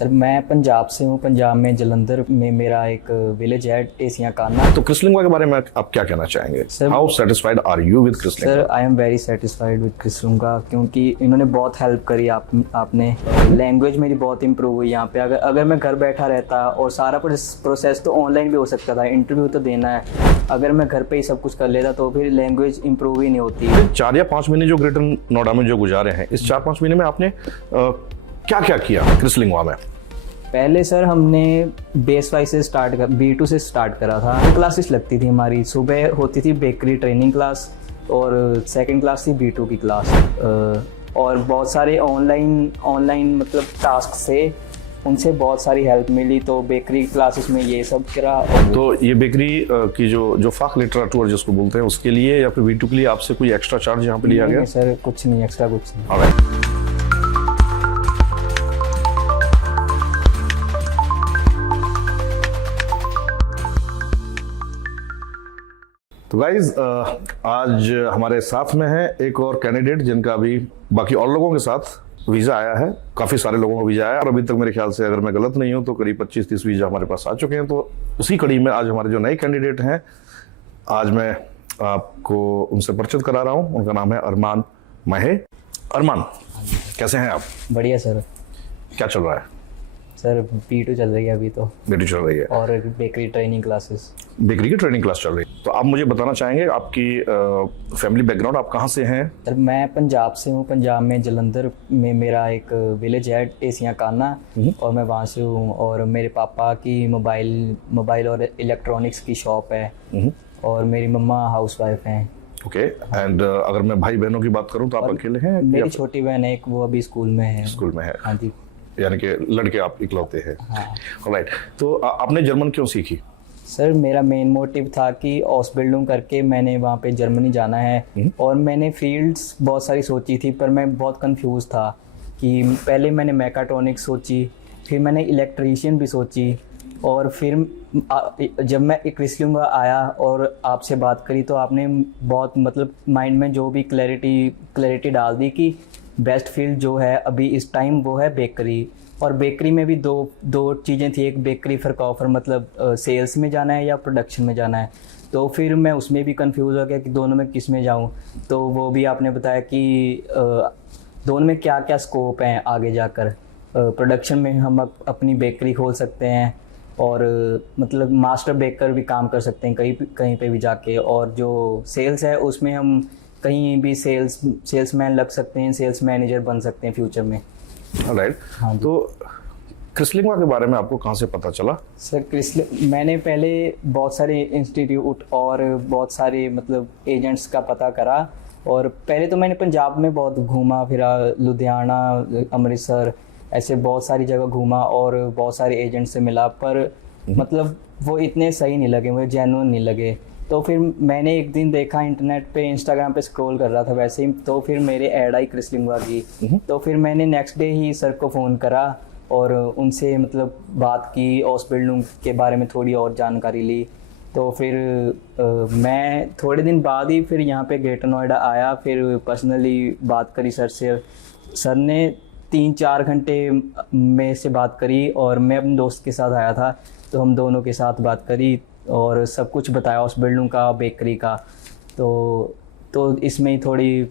Sir मैं पंजाब से हूँ। पंजाब में जलंधर में मेरा एक विलेज है टेसियां काना। तो क्रिसलिंगवा के बारे में आप क्या कहना चाहेंगे? Sir how satisfied are you with Crislingua? Sir I am very satisfied with Crislingua क्योंकि इन्होंने बहुत हेल्प करी। आपने लैंग्वेज मेरी बहुत इंप्रूव हुई यहाँ पे। अगर मैं घर बैठा रहता और सारा प्रोसेस तो ऑनलाइन भी हो सकता था, इंटरव्यू तो देना है, अगर मैं घर पे ही सब कुछ कर लेता तो फिर लैंग्वेज इंप्रूव ही नहीं होती। 4 या 5 महीने जो ग्रेटर नोएडा में जो गुजारे हैं, इस 4-5 महीने में आपने क्या क्या किया क्रिसलिंगवा में? पहले सर हमने बेस वाइज से B2 से स्टार्ट करा था। क्लासेस लगती थी हमारी, सुबह होती थी बेकरी ट्रेनिंग क्लास और सेकंड क्लास थी B2 की क्लास। और बहुत सारे ऑनलाइन मतलब टास्क से उनसे बहुत सारी हेल्प मिली, तो बेकरी क्लासेस में ये सब करा। तो ये बेकरी की जो फाक लिटरेचर जिसको बोलते हैं उसके लिए या फिर B2 के लिए आपसे कोई एक्स्ट्रा चार्ज यहाँ पे लिया गया? सर कुछ नहीं, एक्स्ट्रा कुछ नहीं। Alright. तो गाइज आज हमारे साथ में है एक और कैंडिडेट जिनका अभी बाकी और लोगों के साथ वीज़ा आया है। काफ़ी सारे लोगों का वीज़ा आया और अभी तक मेरे ख्याल से, अगर मैं गलत नहीं हूं, तो करीब 25-30 वीज़ा हमारे पास आ चुके हैं। तो उसी कड़ी में आज हमारे जो नए कैंडिडेट हैं, आज मैं आपको उनसे परिचित करा रहा हूँ। उनका नाम है अरमान महे। अरमान, कैसे हैं आप? बढ़िया सर। क्या चल रहा है? सर B2 चल रही है अभी तो। B2 चल रही है और बेकरी ट्रेनिंग क्लासेस। बेकरी की ट्रेनिंग क्लास चल रही है। तो आप मुझे बताना चाहेंगे आपकी फैमिली बैकग्राउंड, आप कहाँ से हैं? सर मैं पंजाब से हूँ। पंजाब में जलंधर में मेरा एक विलेज है टेसियां काना, और मैं वहाँ से हूँ। और मेरे पापा की मोबाइल और इलेक्ट्रॉनिक्स की शॉप है, और मेरी मम्मा हाउसवाइफ हैं। ओके। एंड अगर मैं भाई बहनों की बात करूँ तो आप अकेले हैं? मेरी छोटी बहन है एक, वो अभी स्कूल में है। स्कूल में है? हाँ जी। यानी कि लड़के आप इकलौते हैं? हाँ। ऑलराइट। तो आपने जर्मन क्यों सीखी? सर मेरा मेन मोटिव था कि ऑसबिल्डिंग करके मैंने वहाँ पे जर्मनी जाना है। और मैंने फील्ड्स बहुत सारी सोची थी, पर मैं बहुत कंफ्यूज था कि पहले मैंने मैकाट्रॉनिक्स सोची, फिर मैंने इलेक्ट्रीशियन भी सोची, और फिर जब मैं क्रिसलिंगवा आया और आपसे बात करी तो आपने बहुत मतलब माइंड में जो भी क्लैरिटी डाल दी कि बेस्ट फील्ड जो है अभी इस टाइम वो है बेकरी। और बेकरी में भी दो चीज़ें थी, एक बेकरी फॉर मतलब सेल्स में जाना है या प्रोडक्शन में जाना है। तो फिर मैं उसमें भी कंफ्यूज हो गया कि दोनों में किस में जाऊं। तो वो भी आपने बताया कि दोनों में क्या क्या स्कोप हैं आगे जाकर। प्रोडक्शन में हम अपनी बेकरी खोल सकते हैं, और मतलब मास्टर बेकर भी काम कर सकते हैं कहीं पे भी जाके। और जो सेल्स है उसमें हम कहीं भी सेल्समैन लग सकते हैं, सेल्स मैनेजर बन सकते हैं फ्यूचर में। राइट। हाँ। तो क्रिसलिंगवा के बारे में आपको कहाँ से पता चला? सर मैंने पहले बहुत सारे इंस्टीट्यूट और बहुत सारे मतलब एजेंट्स का पता करा। और पहले तो मैंने पंजाब में बहुत घूमा फिरा, लुधियाना, अमृतसर, ऐसे बहुत सारी जगह घूमा और बहुत सारे एजेंट से मिला, पर मतलब वो इतने सही नहीं लगे मुझे, जेन्युइन नहीं लगे। तो फिर मैंने एक दिन देखा इंटरनेट पे, इंस्टाग्राम पे स्क्रॉल कर रहा था वैसे ही, तो फिर मेरे ऐड आई क्रिसलिंगवा की। तो फिर मैंने नेक्स्ट डे ही सर को फ़ोन करा और उनसे मतलब बात की, ऑसबिल्डिंग के बारे में थोड़ी और जानकारी ली। तो फिर मैं थोड़े दिन बाद ही फिर यहाँ पे ग्रेटर नोएडा आया, फिर पर्सनली बात करी सर से। सर ने 3-4 घंटे में से बात करी, और मैं अपने दोस्त के साथ आया था, तो हम दोनों के साथ बात करी और सब कुछ बताया उस बिल्डिंग का, बेकरी का। तो इसमें ही थोड़ी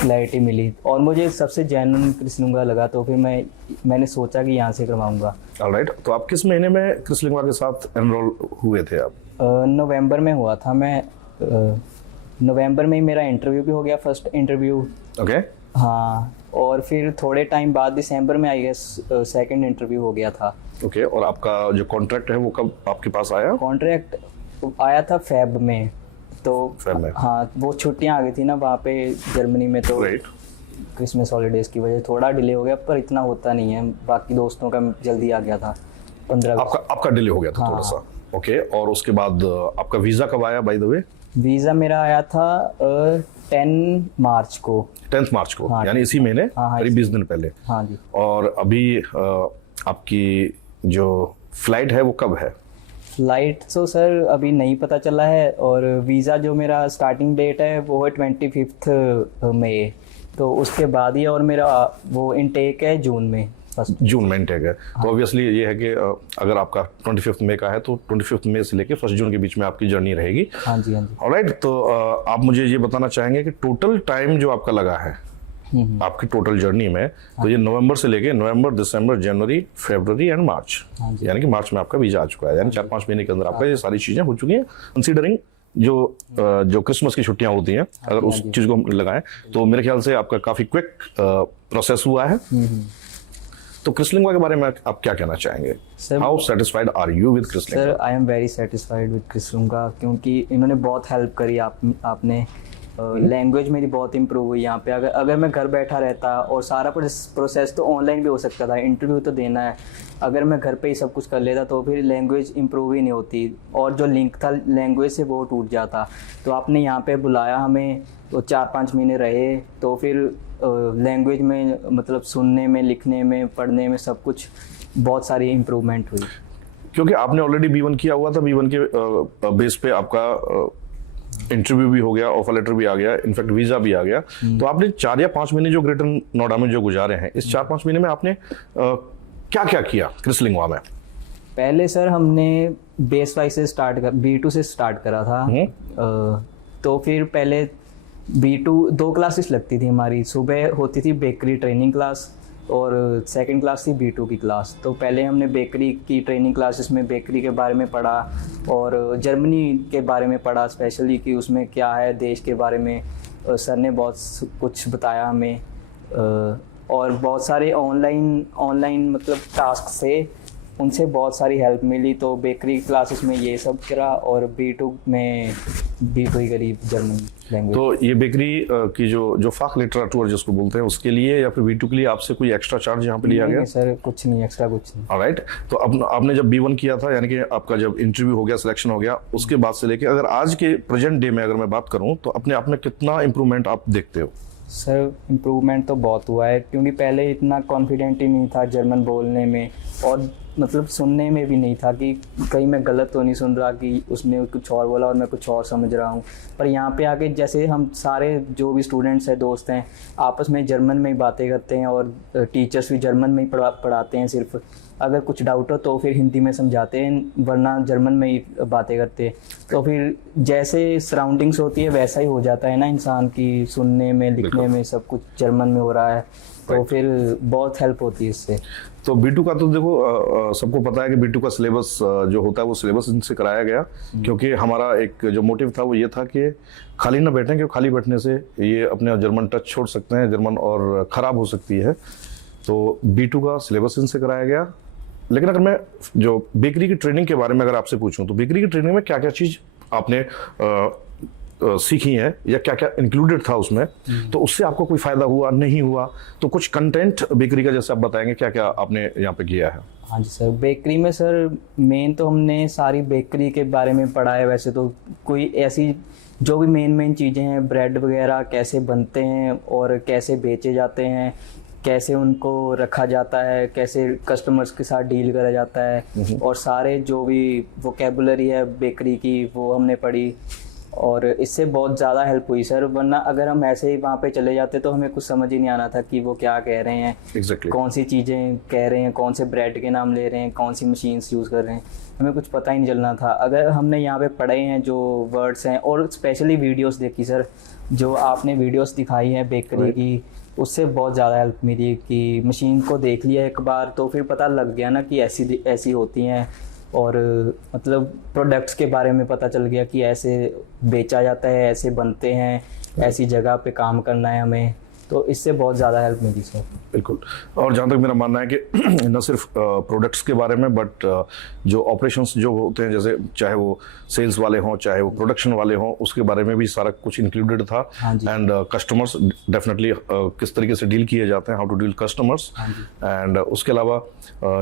क्लैरिटी मिली और मुझे सबसे जेन्युइन क्रिसलिंगवा लगा, तो फिर मैंने सोचा कि यहाँ से करवाऊँगा। ऑलराइट। तो आप किस महीने में क्रिसलिंगवा के साथ एनरोल हुए थे आप? नवंबर में हुआ था मैं। नवंबर में ही मेरा इंटरव्यू भी हो गया, फर्स्ट इंटरव्यू। ओके। हाँ, और फिर थोड़े टाइम बाद दिसंबर में आई गेस सेकंड इंटरव्यू हो गया था। ओके। और आपका जो कॉन्ट्रैक्ट है वो कब आपके पास आया? कॉन्ट्रैक्ट आया था फेब में। तो फेब में? हाँ, वो छुट्टियाँ आ गई थी ना वहाँ पे जर्मनी में, तो क्रिसमस हॉलीडेज की वजह थोड़ा डिले हो गया, पर इतना होता नहीं है। बाकी दोस्तों का जल्दी आ गया था, 15। आपका डिले हो गया था? हाँ। थोड़ा सा। ओके। और उसके बाद आपका वीज़ा कब आया बाय द वे? वीज़ा मेरा आया था 10 मार्च को। 10 मार्च को? हाँ, यानी इसी महीने, करीब 20 दिन पहले। हाँ जी। और अभी आपकी जो फ्लाइट है वो कब है? फ्लाइट तो सर अभी नहीं पता चला है, और वीज़ा जो मेरा स्टार्टिंग डेट है वो है 25 मई, तो उसके बाद ही। और मेरा वो इनटेक है जून में। फर्स्ट जून में इंटेक है। तो ऑब्वियसली ये है कि अगर आपका 25 मई का है तो 25 मई से लेके 1 जून के बीच में आपकी जर्नी रहेगी। हाँ जी, हाँ जी। ऑलराइट, तो आप मुझे ये बताना चाहेंगे कि टोटल टाइम जो आपका लगा है आपकी टोटल जर्नी में, तो ये नवंबर से लेके नवंबर, दिसंबर, जनवरी, फरवरी एंड मार्च, यानी कि मार्च में आपका वीजा आ चुका है, यानी 4-5 महीने के अंदर आपका ये सारी चीजें हो चुकी हैं। कंसीडरिंग जो क्रिसमस की छुट्टियां होती हैं, अगर उस चीज को हम लगाएं तो मेरे ख्याल से आपका काफी क्विक प्रोसेस हुआ है। तो क्रिसलिंगा के बारे में आप क्या कहना चाहेंगे? How satisfied are you with Crislinga? Sir, I am very satisfied with Crislinga, क्योंकि इन्होंने बहुत हेल्प करी आपने। लैंग्वेज मेरी बहुत इंप्रूव हुई यहाँ पे। अगर मैं घर बैठा रहता और सारा प्रोसेस तो ऑनलाइन भी हो सकता था, इंटरव्यू तो देना है, अगर मैं घर पे ही सब कुछ कर लेता तो फिर लैंग्वेज इंप्रूव ही नहीं होती और जो लिंक था लैंग्वेज से वो टूट जाता। तो आपने यहाँ पे बुलाया हमें, तो 4-5 महीने रहे, तो फिर लैंग्वेज में मतलब सुनने में, लिखने में, पढ़ने में सब कुछ बहुत सारी इम्प्रूवमेंट हुई। क्योंकि आपने ऑलरेडी B1 किया हुआ था, B1 के बेस पे आपका इंटरव्यू भी हो गया, ऑफर लेटर भी आ गया, इनफैक्ट वीजा भी आ गया। तो आपने 4 या 5 महीने जो ग्रेटर नोएडा में जो गुजारे हैं, इस 4-5 महीने में आपने क्या क्या किया क्रिसलिंगा में? पहले सर हमने बेस वाइज से B2 से स्टार्ट करा था। तो फिर पहले B2 2 क्लासेस लगती थी हमारी। सुबह होती थी बेकरी ट्रेनिंग क्लास और सेकंड क्लास थी B2 की क्लास। तो पहले हमने बेकरी की ट्रेनिंग क्लासेस में बेकरी के बारे में पढ़ा और जर्मनी के बारे में पढ़ा, स्पेशली कि उसमें क्या है देश के बारे में। सर ने बहुत कुछ बताया हमें और बहुत सारे ऑनलाइन मतलब टास्क थे, उनसे बहुत सारी हेल्प मिली। तो बेकरी क्लासेस में ये सब करा और B2 में B2 ही करी, जर्मन लैंग्वेज। तो ये बेकरी की जो फाक लिटरेचर जिसको बोलते हैं उसके लिए या फिर B2 के लिए आपसे कोई एक्स्ट्रा चार्ज यहाँ पे लिया गया? सर कुछ नहीं, एक्स्ट्रा कुछ नहीं। ऑलराइट, तो अब आपने जब B1 किया था, यानी कि आपका जब इंटरव्यू हो गया, सिलेक्शन हो गया, उसके बाद से लेके अगर आज के प्रेजेंट डे में अगर मैं बात करूँ तो अपने आप में कितना इंप्रूवमेंट आप देखते हो? सर इम्प्रूवमेंट तो बहुत हुआ है, क्योंकि पहले इतना कॉन्फिडेंट ही नहीं था जर्मन बोलने में और मतलब सुनने में भी नहीं था कि कहीं मैं गलत तो नहीं सुन रहा कि उसने कुछ और बोला और मैं कुछ और समझ रहा हूँ। पर यहाँ पे आके जैसे हम सारे जो भी स्टूडेंट्स हैं, दोस्त हैं, आपस में जर्मन में ही बातें करते हैं और टीचर्स भी जर्मन में ही पढ़ाते हैं। सिर्फ अगर कुछ डाउट हो तो फिर हिंदी में समझाते हैं, वरना जर्मन में ही बातें करते हैं। तो फिर जैसे सराउंडिंग्स होती है वैसा ही हो जाता है ना इंसान की, सुनने में, लिखने में सब कुछ जर्मन में हो रहा है, तो फिर बहुत हेल्प होती है इससे। तो B2 का तो देखो सबको पता है कि B2 का सिलेबस जो होता है वो सिलेबस इनसे कराया गया, क्योंकि हमारा एक जो मोटिव था वो ये था कि खाली ना बैठें, क्योंकि खाली बैठने से ये अपने जर्मन टच छोड़ सकते हैं, जर्मन और ख़राब हो सकती है। तो B2 का सिलेबस इनसे कराया गया। लेकिन अगर मैं जो बेकरी की ट्रेनिंग के बारे में अगर आपसे पूछूं तो बेकरी की ट्रेनिंग में क्या क्या चीज़ आपने सीखी है या क्या क्या इंक्लूडेड था उसमें, तो उससे आपको कोई फायदा हुआ, नहीं हुआ? तो कुछ कंटेंट बेकरी का जैसे आप बताएंगे क्या क्या आपने यहाँ पे किया है? हाँ जी सर, बेकरी में सर मेन तो हमने सारी बेकरी के बारे में पढ़ा है। वैसे तो कोई ऐसी जो भी मेन चीज़ें हैं, ब्रेड वगैरह कैसे बनते हैं और कैसे बेचे जाते हैं, कैसे उनको रखा जाता है, कैसे कस्टमर्स के साथ डील करा जाता है, और सारे जो भी वोकेबुलरी है बेकरी की वो हमने पढ़ी और इससे बहुत ज़्यादा हेल्प हुई सर। वरना अगर हम ऐसे ही वहाँ पे चले जाते तो हमें कुछ समझ ही नहीं आना था कि वो क्या कह रहे हैं, exactly. कौन सी चीज़ें कह रहे हैं, कौन से ब्रेड के नाम ले रहे हैं, कौन सी मशीन्स यूज़ कर रहे हैं, हमें कुछ पता ही नहीं चलना था। अगर हमने यहाँ पे पढ़े हैं जो वर्ड्स हैं और स्पेशली वीडियोस देखी सर, जो आपने वीडियोस दिखाई हैं बेकरी की, उससे बहुत ज़्यादा हेल्प मिली कि मशीन को देख लिया एक बार तो फिर पता लग गया ना कि ऐसी होती हैं, और मतलब प्रोडक्ट्स के बारे में पता चल गया कि ऐसे बेचा जाता है, ऐसे बनते हैं, ऐसी जगह पे काम करना है हमें। तो इससे बहुत ज़्यादा हेल्प मिली सर। बिल्कुल। और जहाँ तक मेरा मानना है कि न सिर्फ प्रोडक्ट्स के बारे में बट जो ऑपरेशंस जो होते हैं, जैसे चाहे वो सेल्स वाले हों चाहे वो प्रोडक्शन वाले हों, उसके बारे में भी सारा कुछ इंक्लूडेड था। एंड कस्टमर्स डेफिनेटली किस तरीके से डील किए जाते हैं, how to deal customers. And उसके अलावा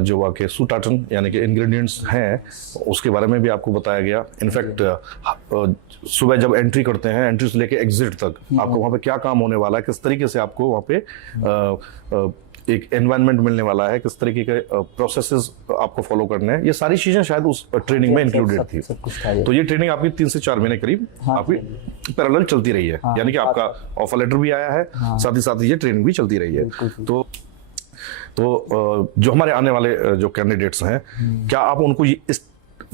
जो वाकई सूटाटन यानी कि इंग्रेडिएंट्स हैं उसके बारे में भी आपको बताया गया। इनफैक्ट सुबह जब एंट्री करते हैं, एंट्री से लेके एग्जिट तक आपको वहाँ पे क्या काम होने वाला है, किस तरीके से आपको वहाँ पे एक एनवायरनमेंट मिलने वाला है, किस तरीके के प्रोसेसेस आपको फॉलो करने हैं, ये सारी चीजें शायद उस ट्रेनिंग में इंक्लूडेड थी। तो ये ट्रेनिंग आपकी 3 से 4 महीने करीब आपकी पैरेलल चलती रही है। यानी कि आपका ऑफर लेटर भी आया है, साथ ही साथ ये ट्रेनिंग भी चलती रही है। तो तो जो हमारे आने वाले जो कैंडिडेट्स हैं, क्या आप उनको इस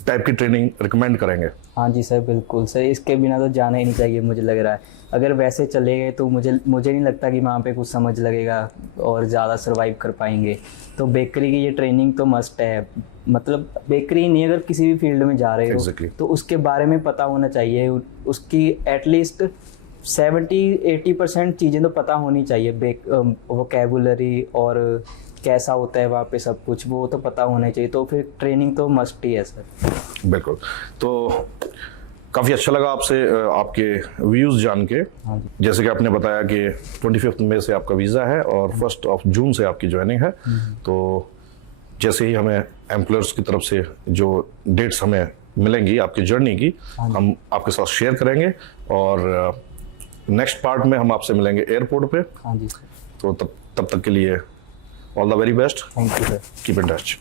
टाइप की ट्रेनिंग रिकमेंड करेंगे? हाँ जी सर, बिल्कुल सर, इसके बिना तो जाना ही नहीं चाहिए मुझे लग रहा है। अगर वैसे चले गए तो मुझे नहीं लगता कि वहाँ पे कुछ समझ लगेगा और ज़्यादा सरवाइव कर पाएंगे। तो बेकरी की ये ट्रेनिंग तो मस्ट है, मतलब बेकरी नहीं, अगर किसी भी फील्ड में जा रहे हो Exactly. तो उसके बारे में पता होना चाहिए। उसकी एटलीस्ट 70-80% चीज़ें तो पता होनी चाहिए, वोकेबुलरी और कैसा होता है वहाँ पे सब कुछ, वो तो पता होना चाहिए। तो फिर ट्रेनिंग तो मस्ट ही है सर। बिल्कुल। तो काफ़ी अच्छा लगा आपसे आपके व्यूज़ जान के। हाँ जी। जैसे कि आपने बताया कि 25 मई से आपका वीज़ा है और 1 जून से आपकी ज्वाइनिंग है। तो जैसे ही हमें एम्प्लॉयर्स की तरफ से जो डेट्स हमें मिलेंगी आपकी जर्नी की, हम आपके साथ शेयर करेंगे और नेक्स्ट पार्ट में हम आपसे मिलेंगे एयरपोर्ट पे। हाँ जी सर। तो तब तक के लिए all the very best. Thank you sir. Keep in touch.